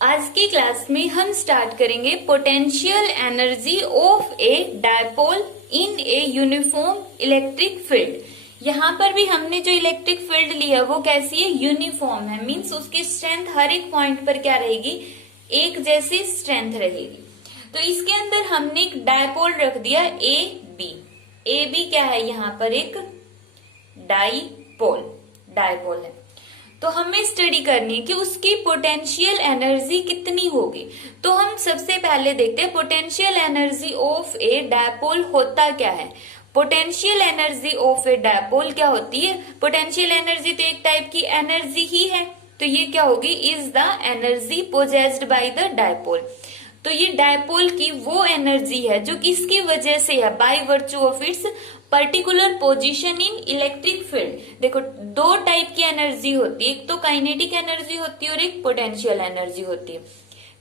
आज की क्लास में हम स्टार्ट करेंगे potential energy of a dipole in a uniform electric field. यहाँ पर भी हमने जो इलेक्ट्रिक फील्ड लिया वो कैसी है, यूनिफॉर्म है। मींस उसकी स्ट्रेंथ हर एक पॉइंट पर क्या रहेगी, एक जैसी स्ट्रेंथ रहेगी। तो इसके अंदर हमने एक डायपोल रख दिया ए बी। ए बी क्या है, यहाँ पर एक डायपोल है। तो हमें स्टडी करनी है कि उसकी पोटेंशियल एनर्जी कितनी होगी। तो हम सबसे पहले देखते हैं potential energy of a dipole होता क्या है। Potential energy of a dipole क्या होती है, पोटेंशियल एनर्जी तो एक टाइप की एनर्जी ही है। तो ये क्या होगी, is the energy possessed by the dipole. तो ये डायपोल की वो एनर्जी है जो किसकी वजह से है, by virtue of its particular position in electric field. देखो दो टाइप की एनर्जी होती है, एक तो काइनेटिक एनर्जी होती है और एक पोटेंशियल एनर्जी होती है।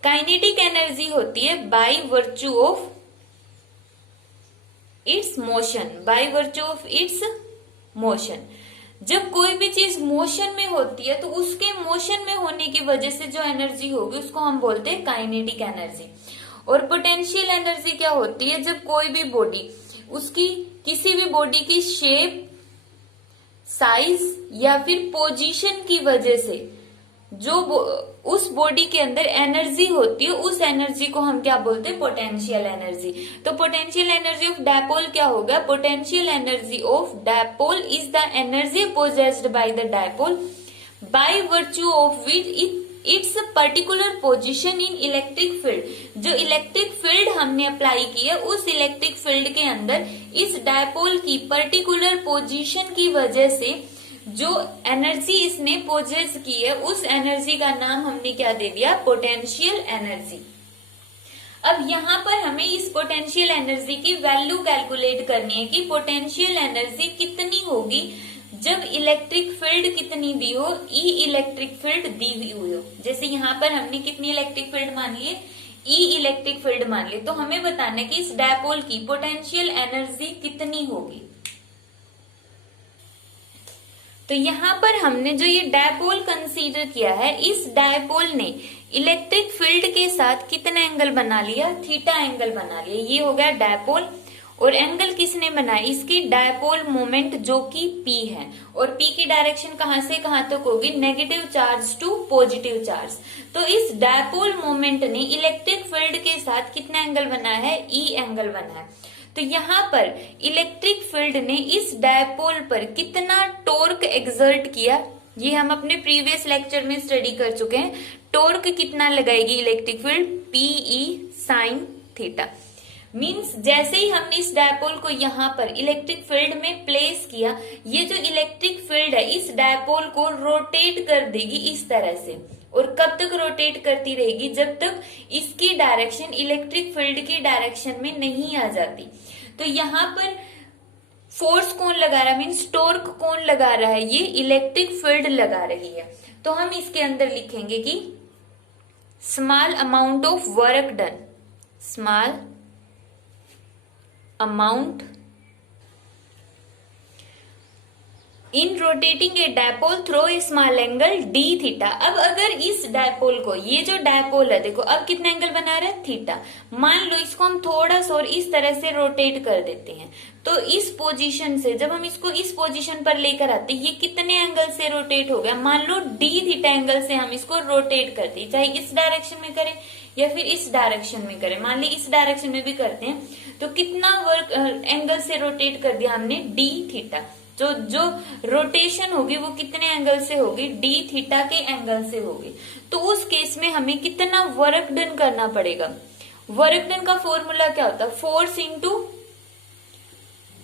काइनेटिक एनर्जी होती है by virtue of its motion, by virtue of its motion. जब कोई भी चीज मोशन में होती है तो उसके मोशन में होने की वजह से जो एनर्जी होगी उसको हम बोलते हैं काइनेटिक एनर्जी। और पोटेंशियल एनर्जी क्या होती है, जब कोई भी बॉडी, उसकी किसी भी बॉडी की शेप, साइज या फिर पोजीशन की वजह से जो उस बॉडी के अंदर एनर्जी होती है, उस एनर्जी को हम क्या बोलते हैं, पोटेंशियल एनर्जी। तो पोटेंशियल एनर्जी ऑफ डायपोल क्या होगा, potential energy of dipole is the energy possessed by the dipole by virtue of which it's particular position in electric field. जो इलेक्ट्रिक फील्ड हमने अप्लाई की है उस इलेक्ट्रिक फील्ड के अंदर इस डायपोल की पर्टिकुलर पोजीशन की वजह से जो एनर्जी इसने पोजेस की है उस एनर्जी का नाम हमने क्या दे दिया, पोटेंशियल एनर्जी। अब यहाँ पर हमें इस पोटेंशियल एनर्जी की वैल्यू कैलकुलेट करनी है कि पोटेंशियल एनर्जी कितनी होगी जब इलेक्ट्रिक फील्ड कितनी दी हो, ई इलेक्ट्रिक फील्ड दी हुई हो। जैसे यहाँ पर हमने कितनी इलेक्ट्रिक फील्ड मान ली, ई इलेक्ट्रिक फील्ड मान ली। तो हमें बताना है कि इस डायपोल की पोटेंशियल एनर्जी कितनी होगी। तो यहाँ पर हमने जो ये डायपोल कंसीडर किया है, इस डायपोल ने इलेक्ट्रिक फील्ड के साथ कितना एंगल बना लिया, थीटा एंगल बना लिया। ये हो गया डायपोल। और एंगल किसने बनाया, इसकी डायपोल मोमेंट जो कि P है। और P की डायरेक्शन कहां से कहां तक होगी, negative charge to positive charge. तो इस डायपोल मोमेंट ने इलेक्ट्रिक फील्ड के साथ कितना एंगल बनाया है, E एंगल बनाया है। तो यहाँ पर इलेक्ट्रिक फील्ड ने इस डायपोल पर कितना टॉर्क एक्सर्ट किया, ये हम अपने प्रीवियस लेक्चर में स्टडी कर चुके हैं। टॉर्क कितना लगाएगी electric field, PE sine theta. Means जैसे ही हमने इस डायपोल को यहाँ पर इलेक्ट्रिक फील्ड में प्लेस किया, ये जो इलेक्ट्रिक फील्ड है इस डायपोल को रोटेट कर देगी इस तरह से। और कब तक रोटेट करती रहेगी, जब तक इसकी डायरेक्शन इलेक्ट्रिक फील्ड की डायरेक्शन में नहीं आ जाती। तो यहाँ पर फोर्स कौन लगा रहा है, मीन्स टॉर्क कौन लगा रहा है, ये इलेक्ट्रिक फील्ड लगा रही है। तो हम इसके अंदर लिखेंगे कि small amount of work done, small amount in rotating a dipole through a small angle d theta. अब अगर इस डायपोल को, ये जो डायपोल है देखो अब कितना एंगल बना रहा है, थीटा। मान लो इसको हम थोड़ा सा और इस तरह से रोटेट कर देते हैं, तो इस पोजीशन से जब हम इसको इस पोजीशन पर लेकर आते हैं, ये कितने एंगल से रोटेट हो गया, मान लो डी थीटा एंगल से हम इसको रोटेट करते हैं, चाहे इस डायरेक्शन में करें या फिर इस डायरेक्शन में करें। मान ली इस डायरेक्शन में भी करते हैं तो कितना वर्क एंगल से रोटेट कर दिया हमने, डी थीटा। तो जो रोटेशन होगी वो कितने एंगल से होगी, डी थीटा के एंगल से होगी। तो उस केस में हमें कितना वर्क डन करना पड़ेगा, वर्क डन का फॉर्मूला क्या होता है, फोर्स इंटू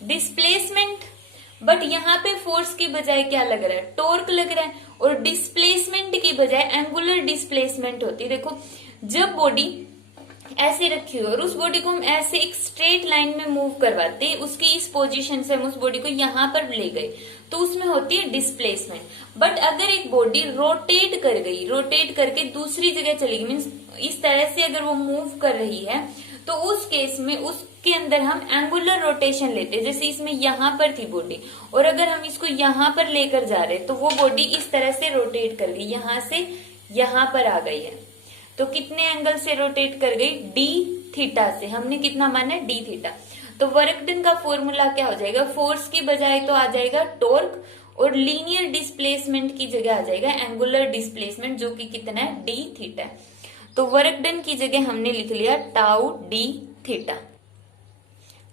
डिस्प्लेसमेंट। बट यहाँ पे फोर्स की बजाय क्या लग रहा है, टॉर्क लग रहा है। और डिस्प्लेसमेंट की बजाय एंगुलर डिस्प्लेसमेंट होती है। देखो जब बॉडी ऐसे रखी हुई और उस बॉडी को हम ऐसे एक स्ट्रेट लाइन में मूव करवाते हैं, उसकी इस पोजीशन से हम उस बॉडी को यहाँ पर ले गए तो उसमें होती है डिस्प्लेसमेंट। बट अगर एक बॉडी रोटेट कर गई, रोटेट करके दूसरी जगह चली गई, मीन्स इस तरह से अगर वो मूव कर रही है, तो उस केस में उसके अंदर हम एंगुलर रोटेशन लेते हैं। जैसे इसमें यहाँ पर थी बॉडी और अगर हम इसको यहाँ पर लेकर जा रहे हैं तो वो बॉडी इस तरह से रोटेट कर गई, यहाँ से यहाँ पर आ गई है। तो कितने एंगल से रोटेट कर गई, डी थीटा से। हमने कितना माना, डी थीटा। तो वर्क डन का फॉर्मूला क्या हो जाएगा, फोर्स की बजाय तो आ जाएगा टॉर्क, और लीनियर डिस्प्लेसमेंट की जगह आ जाएगा एंगुलर डिस्प्लेसमेंट, जो कि कितना है, डी थीटा। तो वर्क डन की जगह हमने लिख लिया टाउ डी थीटा।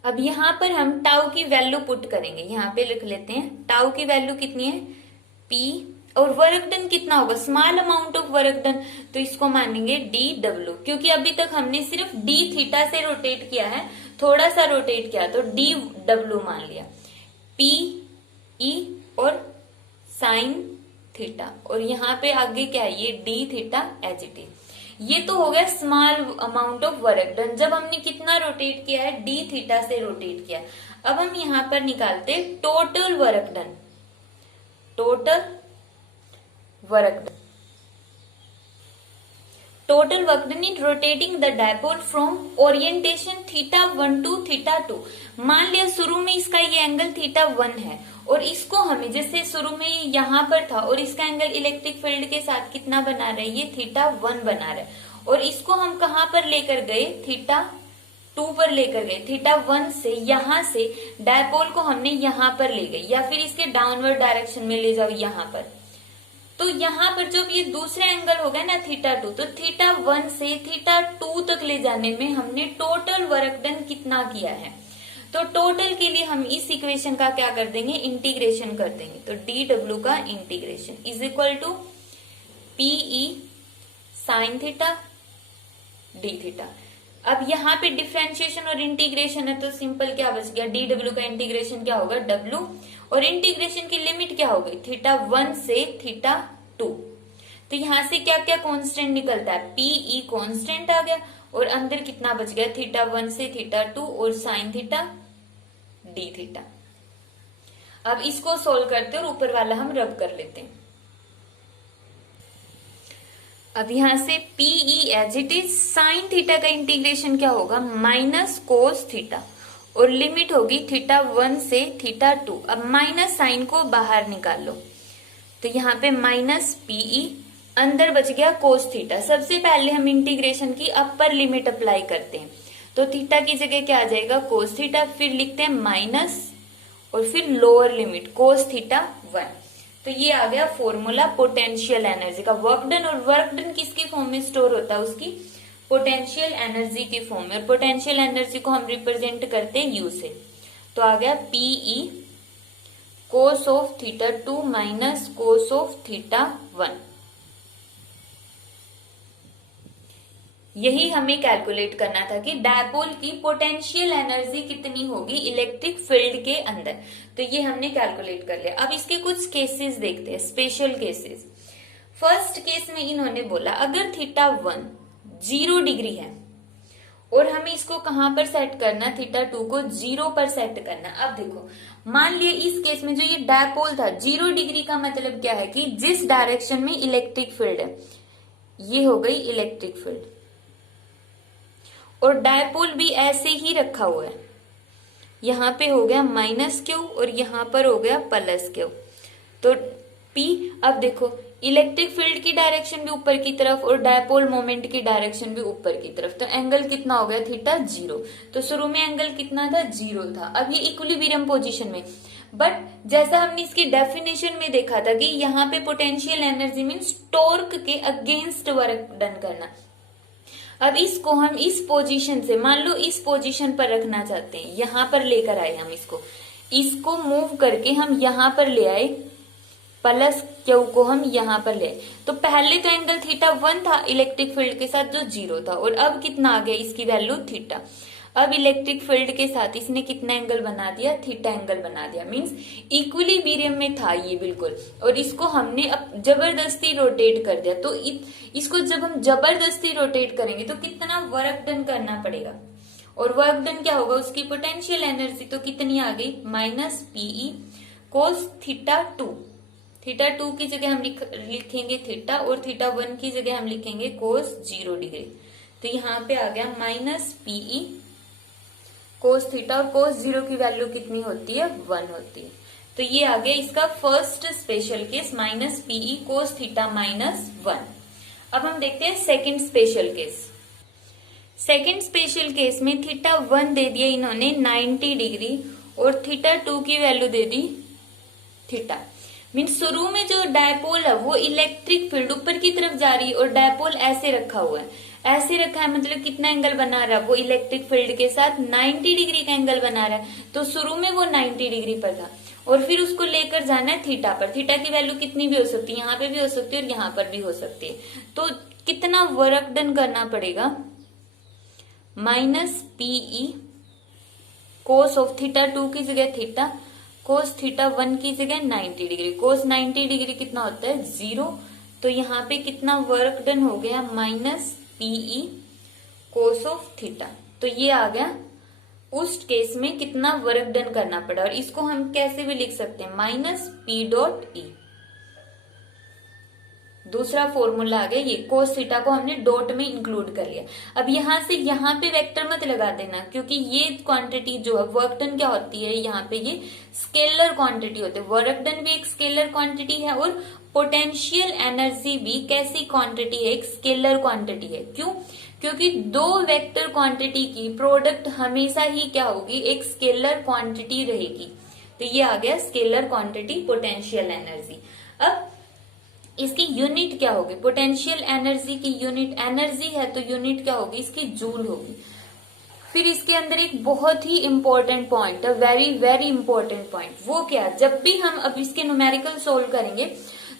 अब यहाँ पर हम टाउ की वैल्यू पुट करेंगे, यहाँ पे लिख लेते हैं टाउ की वैल्यू कितनी है, पी, और वर्क डन कितना होगा, small amount of work done, तो इसको मानेंगे डी डब्ल्यू, क्योंकि अभी तक हमने सिर्फ डी थीटा से रोटेट किया है, थोड़ा सा रोटेट किया तो डी डब्ल्यू मान लिया, पी ई और साइन थीटा, और यहाँ पे आगे क्या है, ये d theta as it is. ये तो हो गया small amount of work done, जब हमने कितना रोटेट किया है, डी थीटा से रोटेट किया। अब हम यहाँ पर निकालते total work done, total work done, total work done in rotating the dipole from orientation theta 1 to theta 2। मान लिया शुरू में इसका ये एंगल थीटा 1 है, और इसको हमें जैसे शुरू में यहाँ पर था, और इसका एंगल इलेक्ट्रिक फील्ड के साथ कितना बना रहा है, ये थीटा 1 बना रहा है, और इसको हम कहाँ पर लेकर गए, थीटा 2 पर लेकर गए। थीटा 1 से यहाँ से डायपोल को हमने यहाँ पर ले गए, या फिर इसके डाउनवर्ड डायरेक्शन में ले जाओ यहाँ पर। तो यहाँ पर जब ये दूसरा एंगल हो गया ना थीटा 2, तो थीटा 1 से थीटा 2 तक ले जाने में हमने टोटल वर्क डन कितना किया है। तो टोटल के लिए हम इस इक्वेशन का क्या कर देंगे, इंटीग्रेशन कर देंगे। तो डी डब्ल्यू का integration is equal to PE sine theta D theta. अब यहाँ पे डिफरेंशिएशन और इंटीग्रेशन है, तो सिंपल क्या बच गया, डी डब्ल्यू का इंटीग्रेशन क्या होगा, डब्ल्यू, और इंटीग्रेशन की लिमिट क्या हो गई, थीटा 1 से थीटा 2। तो यहाँ से क्या क्या कांस्टेंट निकलता है, पीई कांस्टेंट आ गया, और अंदर कितना बच गया, थीटा 1 से थीटा 2 और साइन थीटा डी थीटा। अब इसको सोल्व करते हैं और ऊपर वाला हम रब कर लेते हैं। अब यहां से p E as it is, sine theta का इंटीग्रेशन क्या होगा, माइनस कोस थीटा, और लिमिट होगी थीटा 1 से थीटा 2। अब माइनस साइन को बाहर निकाल लो, तो यहाँ पे माइनस पीई, अंदर बच गया कोस थीटा। सबसे पहले हम इंटीग्रेशन की अपर लिमिट अप्लाई करते हैं, तो थीटा की जगह क्या आ जाएगा, कोस थीटा, फिर लिखते हैं माइनस, और फिर लोअर लिमिट कोस थीटा 1। तो ये आ गया फॉर्मूला पोटेंशियल एनर्जी का। वर्क डन, और वर्क डन किसके फॉर्म में स्टोर होता है, उसकी पोटेंशियल एनर्जी के फॉर्म में, और पोटेंशियल एनर्जी को हम रिप्रेजेंट करते हैं यू से। तो आ गया p E cos of theta 2 minus cos of theta 1। यही हमें कैलकुलेट करना था कि डायपोल की पोटेंशियल एनर्जी कितनी होगी इलेक्ट्रिक फील्ड के अंदर। तो ये हमने कैलकुलेट कर लिया। अब इसके कुछ केसेस देखते हैं, स्पेशल केसेस। फर्स्ट केस में इन्होंने बोला अगर थीटा 1 0 डिग्री है और हमें इसको कहां पर सेट करना, थीटा 2 को 0 पर सेट करना। अब देखो, मान लिए इस केस में जो ये डायपोल था, 0 डिग्री का मतलब क्या है कि जिस डायरेक्शन में इलेक्ट्रिक फील्ड है, ये हो गई इलेक्ट्रिक फील्ड, और डायपोल भी ऐसे ही रखा हुआ है। यहाँ पे हो गया माइनस क्यू और यहाँ पर हो गया प्लस क्यू। तो P, अब देखो इलेक्ट्रिक फील्ड की डायरेक्शन भी ऊपर की तरफ और डायपोल मोमेंट की डायरेक्शन भी ऊपर की तरफ, तो एंगल कितना हो गया, थीटा 0। तो शुरू में एंगल कितना था, 0 था। अब ये इक्विलिब्रियम पोजीशन में, बट जैसा हमने इसकी डेफिनेशन में देखा था कि यहाँ पे पोटेंशियल एनर्जी मीन्स टॉर्क के अगेंस्ट वर्क डन करना। अब इसको हम इस पोजीशन से, मान लो इस पोजीशन पर रखना चाहते हैं, यहां पर लेकर आए हम इसको मूव करके हम यहां पर ले आए, प्लस क्यू को हम यहां पर ले आए। तो पहले तो एंगल थीटा 1 था इलेक्ट्रिक फील्ड के साथ जो 0 था, और अब कितना आ गया, इसकी वैल्यू थीटा। अब इलेक्ट्रिक फील्ड के साथ इसने कितना एंगल बना दिया, थीटा एंगल बना दिया। मींस इक्विलिब्रियम में था ये बिल्कुल, और इसको हमने अब जबरदस्ती रोटेट कर दिया। तो इसको जब हम जबरदस्ती रोटेट करेंगे तो कितना वर्क डन करना पड़ेगा, और वर्क डन क्या होगा, उसकी पोटेंशियल एनर्जी तो कितनी आ गई, minus PE cos theta 2। Theta 2 की जगह हम लिखेंगे थीटा, और थीटा 1 की जगह हम लिखेंगे कोस 0 डिग्री। तो यहाँ पे आ गया माइनस पीई कोस थीटा, और कोस 0 की वैल्यू कितनी होती है, 1 होती है। तो ये आ गया इसका first special case, minus PE cos theta minus 1। अब हम देखते हैं second special case. Second special case में θ1 दे दिया इन्होंने 90 डिग्री और θ2 की वैल्यू दे दी थीटा। मीन्स शुरू में जो डायपोल है वो इलेक्ट्रिक फील्ड ऊपर की तरफ जा रही है और डायपोल ऐसे रखा हुआ है, ऐसे रखा है मतलब कितना एंगल बना रहा है वो इलेक्ट्रिक फील्ड के साथ 90 डिग्री का एंगल बना रहा है। तो शुरू में वो 90 डिग्री पर था और फिर उसको लेकर जाना है थीटा पर। थीटा की वैल्यू कितनी भी हो सकती है, यहाँ पे भी हो सकती है और यहाँ पर भी हो सकती है। तो कितना वर्क डन करना पड़ेगा, माइनस पीई कोस ऑफ θ2 की जगह थीटा, कोस θ1 की जगह 90 डिग्री। कोस 90 डिग्री कितना होता है 0, तो यहाँ पे कितना वर्क डन हो गया minus PE cos of theta. तो ये आ गया उस केस में कितना वर्क डन करना पड़ा। और इसको हम कैसे भी लिख सकते हैं माइनस पी डॉट ई। दूसरा फॉर्मूला आ गया ये, कोस थीटा को हमने डॉट में इंक्लूड कर लिया। अब यहां से यहां पे वेक्टर मत लगा देना, क्योंकि ये क्वांटिटी जो है वर्क डन क्या होती है, यहाँ पे ये स्केलर क्वांटिटी होती है। वर्क डन भी एक स्केलर क्वांटिटी है और पोटेंशियल एनर्जी भी कैसी क्वांटिटी है, एक स्केलर क्वांटिटी है। क्यों? क्योंकि दो वेक्टर क्वांटिटी की प्रोडक्ट हमेशा ही क्या होगी, एक स्केलर क्वांटिटी रहेगी। तो ये आ गया स्केलर क्वांटिटी पोटेंशियल एनर्जी। अब इसकी यूनिट क्या होगी, पोटेंशियल एनर्जी की यूनिट एनर्जी है तो यूनिट क्या होगी इसकी, जूल होगी। फिर इसके अंदर एक बहुत ही इंपॉर्टेंट पॉइंट है, वेरी वेरी इंपॉर्टेंट पॉइंट। वो क्या, जब भी हम अब इसके न्यूमेरिकल सोल्व करेंगे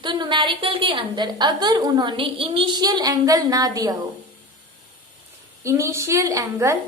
तो न्यूमेरिकल के अंदर अगर उन्होंने इनिशियल एंगल ना दिया हो, इनिशियल एंगल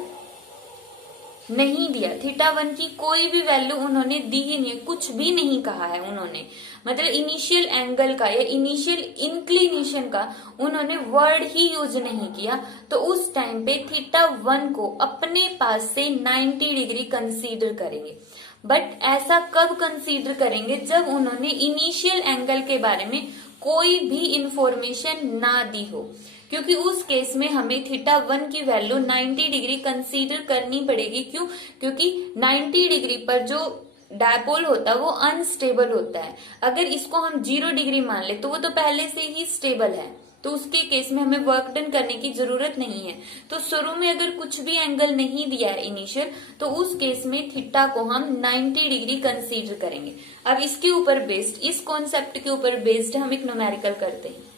नहीं दिया, θ1 की कोई भी वैल्यू उन्होंने दी ही नहीं है, कुछ भी नहीं कहा है उन्होंने, मतलब इनिशियल एंगल का या इनिशियल इंक्लिनेशन का उन्होंने वर्ड ही यूज नहीं किया, तो उस टाइम पे θ1 को अपने पास से 90 डिग्री कंसीडर करेंगे। बट ऐसा कब कंसीडर करेंगे, जब उन्होंने इनिशियल एंगल के बारे में कोई भी इंफॉर्मेशन ना दी हो, क्योंकि उस केस में हमें θ1 की वैल्यू 90 डिग्री कंसीडर करनी पड़ेगी। क्यों? क्योंकि 90 डिग्री पर जो डायपोल होता है वो अनस्टेबल होता है। अगर इसको हम 0 डिग्री मान ले तो वो तो पहले से ही स्टेबल है, तो उसके केस में हमें वर्क डन करने की जरूरत नहीं है। तो शुरू में अगर कुछ भी एंगल नहीं दिया है इनिशियल, तो उस केस में थीटा को हम 90 डिग्री कंसीडर करेंगे। अब इसके ऊपर बेस्ड, इस कॉन्सेप्ट के ऊपर बेस्ड हम एक न्यूमेरिकल करते हैं।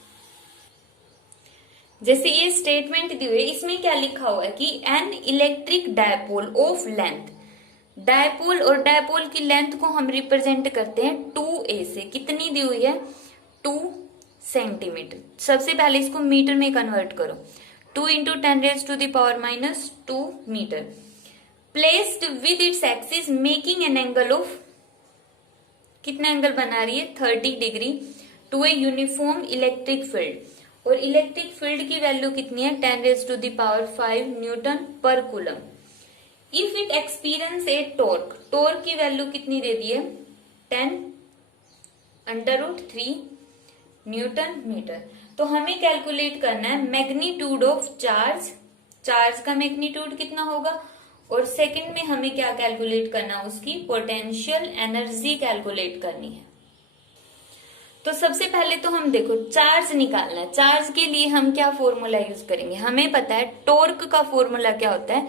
जैसे ये स्टेटमेंट दी हुई है, इसमें क्या लिखा हुआ है कि an electric dipole of length, dipole और डायपोल की लेंथ को हम रिप्रेजेंट करते हैं 2a से। कितनी दी हुई है, 2 सेंटीमीटर। सबसे पहले इसको मीटर में कन्वर्ट करो, 2 into 10⁻⁻2 metre. Placed with its axis making an angle of, कितना एंगल बना रही है 30 degree to a uniform electric field. और इलेक्ट्रिक फील्ड की वैल्यू कितनी है 10⁵ न्यूटन पर coulomb. If it experience a torque, torque की वैल्यू कितनी दे दी है 10√3 न्यूटन मीटर। तो हमें कैलकुलेट करना है मैग्नीट्यूड ऑफ चार्ज, चार्ज का मैग्नीट्यूड कितना होगा, और सेकंड में हमें क्या कैलकुलेट करना है, उसकी पोटेंशियल एनर्जी कैलकुलेट करनी है। तो सबसे पहले तो हम देखो चार्ज निकालना है। चार्ज के लिए हम क्या फॉर्मूला यूज करेंगे, हमें पता है टॉर्क का फॉर्मूला क्या होता है,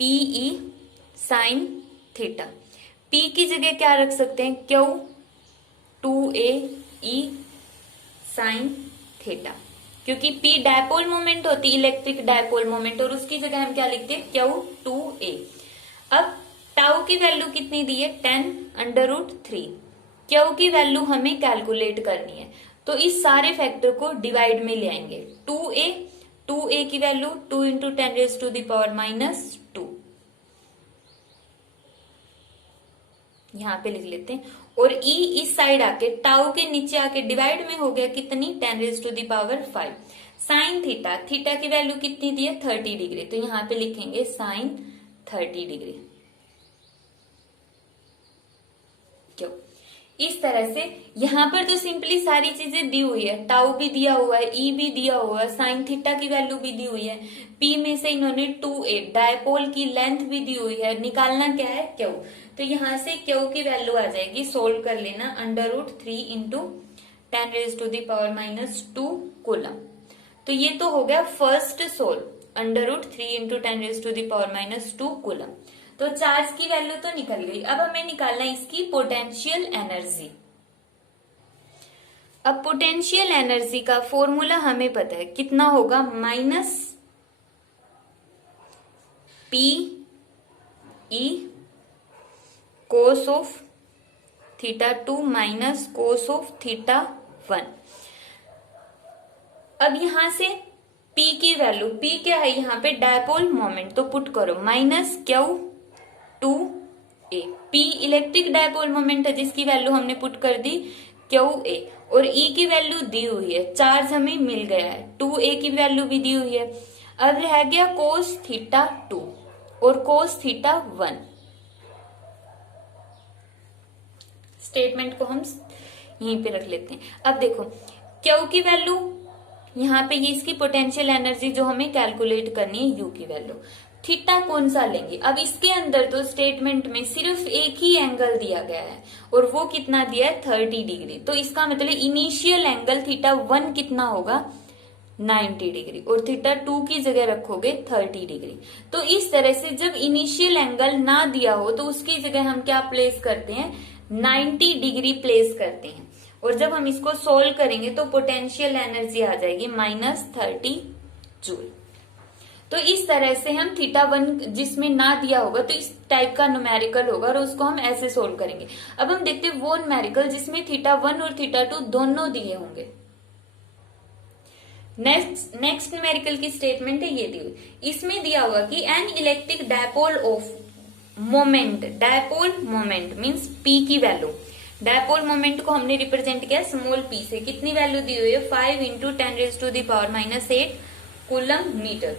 पीई साइन थीटा। पी की जगह क्या रख सकते हैं, क्यू 2a ई साइन थीटा, क्योंकि पी डायपोल मोमेंट होती है, इलेक्ट्रिक डायपोल मोमेंट, और उसकी जगह हम क्या लिखते हैं क्यू 2a। अब टाउ की वैल्यू कितनी दी है 10√3। क्यू की वैल्यू हमें कैलकुलेट करनी है, तो इस सारे फैक्टर को डिवाइड में ले आएंगे। 2a की वैल्यू 2 इंटू 10⁻⁻2 यहाँ पे लिख लेते हैं, और e इस साइड आके टाउ के नीचे आके डिवाइड में हो गया कितनी 10⁵ साइन थीटा, थीटा की वैल्यू कितनी दी है 30 डिग्री, तो यहाँ पे लिखेंगे साइन 30 डिग्री। क्यों? इस तरह से यहाँ पर तो सिंपली सारी चीजें दी हुई है, टाउ भी दिया हुआ है, ई भी दिया हुआ है, साइन थीटा की वैल्यू भी दी हुई है, पी में से इन्होंने 2a डायपोल की लेंथ भी दी हुई है, निकालना क्या है क्यू। तो यहाँ से क्यू की वैल्यू आ जाएगी, सोल्व कर लेना, √3 इंटू 10⁻⁻2 कूलम। तो ये तो हो गया फर्स्ट सोल, √3 इंटू 10⁻⁻²⁰ कूलम। तो चार्ज की वैल्यू तो निकल गई। अब हमें निकालना है इसकी पोटेंशियल एनर्जी। अब पोटेंशियल एनर्जी का फॉर्मूला हमें पता है, कितना होगा, -PE cos of θ2 minus cos of θ1। अब यहां से P की वैल्यू, P क्या है यहाँ पे, डायपोल मोमेंट, तो पुट करो -Q2A। P electric dipole moment है जिसकी वैल्यू हमने पुट कर दी QA, और E की वैल्यू दी हुई है, चार्ज हमें मिल गया है, 2A की वैल्यू भी दी हुई है। अब रह गया cos θ2 और cos θ1। स्टेटमेंट को हम यहीं पे रख लेते हैं। अब देखो Q की वैल्यू, यहाँ पे ये इसकी पोटेंशियल एनर्जी जो हमें कैलकुलेट करनी है, U की वैल्यू। थीटा कौन सा लेंगे, अब इसके अंदर तो स्टेटमेंट में सिर्फ एक ही एंगल दिया गया है, और वो कितना दिया है, 30 डिग्री। तो इसका मतलब इनिशियल एंगल θ1 कितना होगा, 90 डिग्री, और θ2 की जगह रखोगे 30 डिग्री। तो इस तरह से जब इनिशियल एंगल ना दिया हो तो उसकी जगह हम क्या प्लेस करते हैं, 90 डिग्री प्लेस करते हैं। और जब हम इसको सोल्व करेंगे तो पोटेंशियल एनर्जी आ जाएगी -30 जूल। तो इस तरह से हम θ1 जिसमें ना दिया होगा तो इस टाइप का न्यूमेरिकल होगा, और उसको हम ऐसे सोल्व करेंगे। अब हम देखते हैं वो न्यूमेरिकल जिसमें θ1 और θ2 दोनों दिए होंगे। नेक्स्ट न्यूमेरिकल की स्टेटमेंट है ये दी हुई, इसमें दिया हुआ कि an electric dipole of moment, dipole moment means P की वैल्यू, डायपोल मोमेंट को हमने रिप्रेजेंट किया स्मॉल p से, कितनी वैल्यू दी हुई है, 5 into 10⁻⁻8 coulomb metre,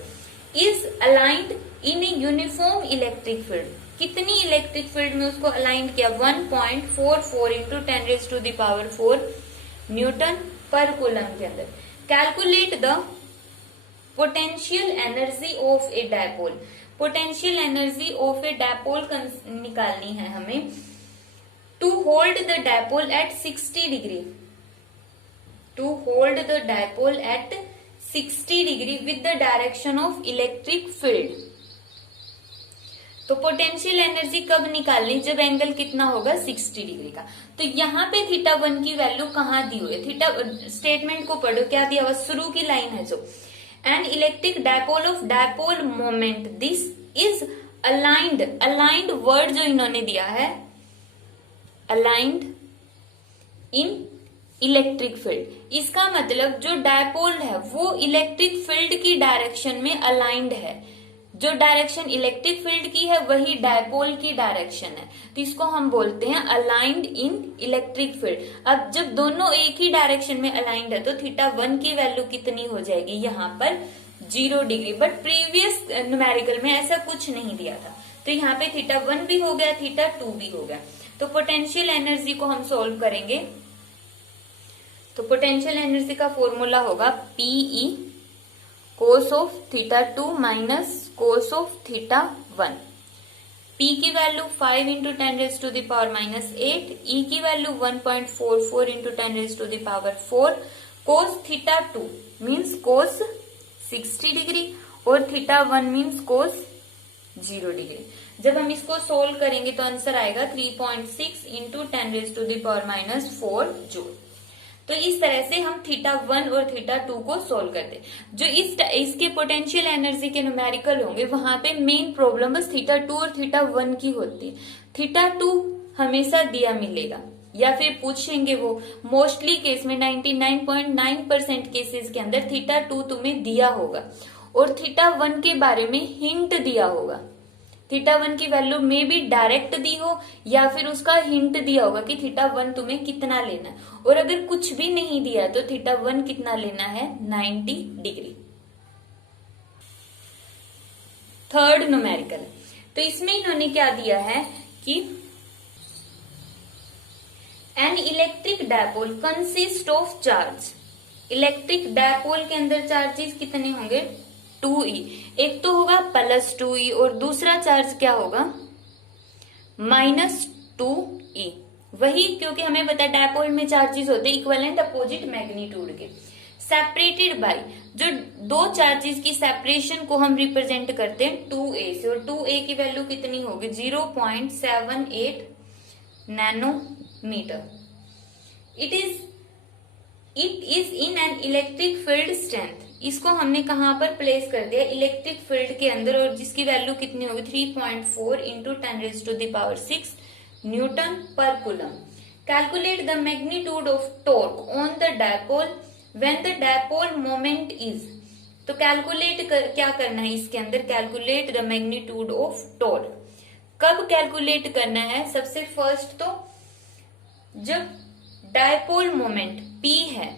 is aligned in a uniform electric field. कितनी इलेक्ट्रिक फील्ड में उसको अलाइंड किया, 1.44 इंटू 10⁻⁴ न्यूटन पर कूलम के अंदर। Calculate the potential energy of a dipole. Potential energy of a dipole निकालनी है हमें। To hold the dipole at 60 degree, to hold the dipole at 60 degree with the direction of electric field. तो potential energy कब निकालनी, जब angle कितना होगा, 60 degree का। तो यहाँ पे θ1 की वैल्यू कहाँ दी हुई है, थीटा स्टेटमेंट को पढ़ो, क्या दिया हुआ, शुरू की लाइन है जो, an electric dipole of dipole moment, this is aligned, aligned word जो इन्होंने दिया है, अलाइंड इन इलेक्ट्रिक फील्ड। इसका मतलब जो डायपोल है वो इलेक्ट्रिक फील्ड की डायरेक्शन में अलाइंड है, जो डायरेक्शन इलेक्ट्रिक फील्ड की है वही डायपोल की डायरेक्शन है, तो इसको हम बोलते हैं अलाइंड इन इलेक्ट्रिक फील्ड। अब जब दोनों एक ही डायरेक्शन में अलाइंड है तो θ1 की वैल्यू कितनी हो जाएगी, यहाँ पर 0 डिग्री। बट प्रीवियस न्यूमेरिकल में ऐसा कुछ नहीं दिया था, तो यहाँ पे θ1 भी हो गया, θ2 भी हो गया। तो पोटेंशियल एनर्जी को हम सोल्व करेंगे, तो पोटेंशियल एनर्जी का फॉर्मूला होगा PE cos of θ2 minus cos of θ1। P की वैल्यू 5 इंटू 10⁻⁻8, E की value 1.44 into 10⁻⁴, cos θ2 means cos 60 degree और θ1 मीन्स cos 0 डिग्री। जब हम इसको सोल्व करेंगे तो आंसर आएगा 3.6 इंटू 10⁻⁴ जूल। तो इस तरह से हम θ1 और θ2 को सोल्व करते। जो इसके पोटेंशियल एनर्जी के न्यूमेरिकल होंगे वहां पे मेन प्रॉब्लम बस θ2 और θ1 की होती है। θ2 हमेशा दिया मिलेगा या फिर पूछेंगे, वो मोस्टली केस में 99.9% केसेस के अंदर θ2 तुम्हें दिया होगा और θ1 के बारे में हिंट दिया होगा। θ1 की वैल्यू में भी डायरेक्ट दी हो या फिर उसका हिंट दिया होगा कि θ1 तुम्हें कितना लेना है, और अगर कुछ भी नहीं दिया तो θ1 कितना लेना है, 90 डिग्री। थर्ड न्यूमेरिकल, तो इसमें इन्होंने क्या दिया है कि an electric dipole consist of charge. Electric dipole के अंदर चार्जेस कितने होंगे, 2e। एक तो होगा +2e और दूसरा चार्ज क्या होगा, -2e। वही, क्योंकि हमें पता है डायपोल में चार्जेस होते हैं इक्विवेलेंट अपोजिट मैग्नीट्यूड के, सेपरेटेड बाय जो दो चार्जेस की सेपरेशन को हम रिप्रेजेंट करते हैं 2a से, और 2a की वैल्यू कितनी होगी 0.78 nanometre. It is in an electric field strength, इसको हमने कहां पर प्लेस कर दिया इलेक्ट्रिक फील्ड के अंदर, और जिसकी वैल्यू कितनी होगी 3.4 इंटू 10⁻⁶ न्यूटन पर coulomb. Calculate the magnitude of torque on the dipole when the dipole moment is, तो क्या करना है इसके अंदर, calculate the magnitude of torque. कब कैलकुलेट करना है, सबसे फर्स्ट तो जब डायपोल मोमेंट P है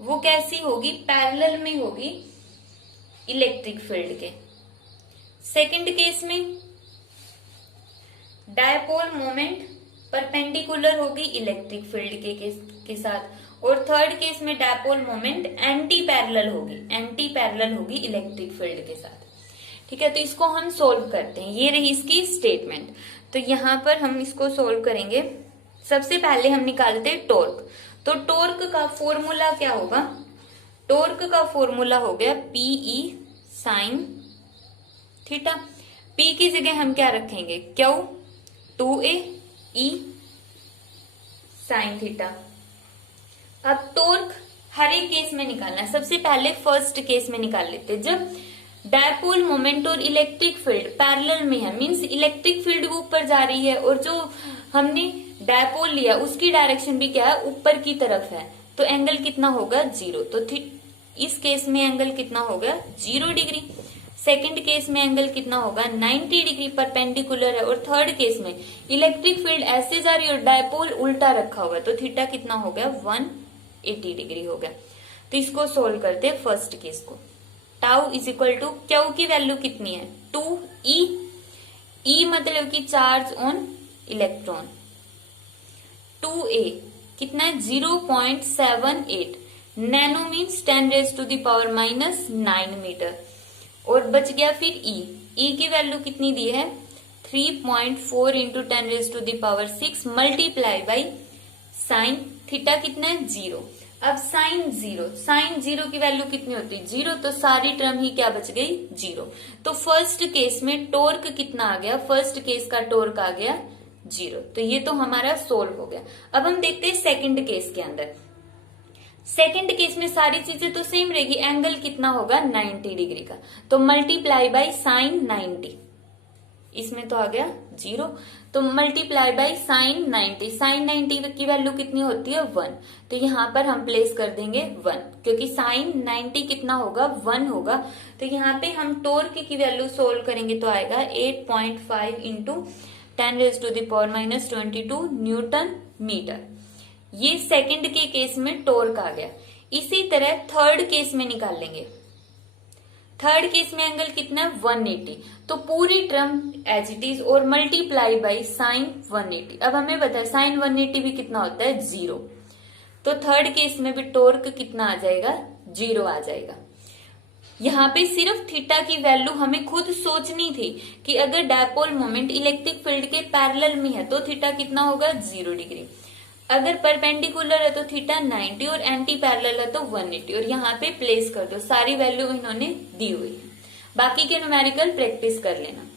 वो कैसी होगी, पैरेलल में होगी इलेक्ट्रिक फील्ड के। सेकंड केस में डायपोल मोमेंट परपेंडिकुलर होगी इलेक्ट्रिक फील्ड के साथ, और थर्ड केस में डायपोल मोमेंट एंटी पैरेलल होगी इलेक्ट्रिक फील्ड के साथ। ठीक है, तो इसको हम सोल्व करते हैं, ये रही इसकी स्टेटमेंट। तो यहां पर हम इसको सोल्व करेंगे। सबसे पहले हम निकालते हैं टॉर्क। तो टॉर्क का फॉर्मूला क्या होगा, टॉर्क का फॉर्मूला हो गया PE साइन थीटा। P की जगह हम क्या रखेंगे Q 2A E sine theta. अब टॉर्क हर एक केस में निकालना है। सबसे पहले फर्स्ट केस में निकाल लेते हैं, जब डायपोल मोमेंट और इलेक्ट्रिक फील्ड पैरेलल में है, मींस इलेक्ट्रिक फील्ड वो ऊपर जा रही है और जो हमने डायपोल लिया उसकी डायरेक्शन भी क्या है, ऊपर की तरफ है, तो एंगल कितना होगा 0। तो इस केस में एंगल कितना होगा 0 डिग्री। सेकंड केस में एंगल कितना होगा 90 डिग्री परपेंडिकुलर है, और थर्ड केस में इलेक्ट्रिक फील्ड ऐसे जा रही है और डायपोल उल्टा रखा हुआ है, तो थीटा कितना हो गया 180 डिग्री हो गया। तो इसको सोल्व करते हैं फर्स्ट केस को। Tau is equal to q की वैल्यू कितनी है 2E, E मतलब कि चार्ज ऑन इलेक्ट्रॉन, 2A कितना है 0.78 नैनो मीन्स 10⁻⁻⁹ मीटर, और बच गया फिर E की वैल्यू कितनी दी है 3.4 into 10⁻⁶ multiply by sine theta कितना है 0। अब साइन जीरो की वैल्यू कितनी होती है 0, तो सारी टर्म ही क्या बच गई 0। तो फर्स्ट केस में टॉर्क कितना आ गया, फर्स्ट केस का टॉर्क आ गया 0। तो ये तो हमारा सोल्व हो गया। अब हम देखते हैं सेकंड केस के अंदर। सेकंड केस में सारी चीजें तो सेम रहेगी, एंगल कितना होगा 90 डिग्री का, तो मल्टीप्लाई बाई साइन 90, इसमें तो आ गया 0, तो मल्टीप्लाई बाई साइन 90, साइन 90 की वैल्यू कितनी होती है 1, तो यहां पर हम प्लेस कर देंगे 1, क्योंकि साइन 90 कितना होगा 1 होगा। तो यहाँ पे हम टॉर्क की वैल्यू सोल्व करेंगे तो आएगा 8.5 इंटू 10⁻⁻22 न्यूटन मीटर। ये सेकंड के केस में टॉर्क आ गया। इसी तरह थर्ड केस में निकाल लेंगे। थर्ड केस में एंगल कितना है 180, तो पूरी टर्म एज इट इज और मल्टीप्लाई बाई साइन 180। अब हमें पता है साइन 180 भी कितना होता है 0, तो थर्ड केस में भी टॉर्क कितना आ जाएगा 0 आ जाएगा। यहाँ पे सिर्फ थीटा की वैल्यू हमें खुद सोचनी थी कि अगर डायपोल मोमेंट इलेक्ट्रिक फील्ड के पैरेलल में है तो थीटा कितना होगा 0 डिग्री, अगर परपेंडिकुलर है तो थीटा 90 और एंटी पैरेलल है तो 180, और यहाँ पे प्लेस कर दो। सारी वैल्यू इन्होंने दी हुई है। बाकी के न्यूमेरिकल प्रैक्टिस कर लेना।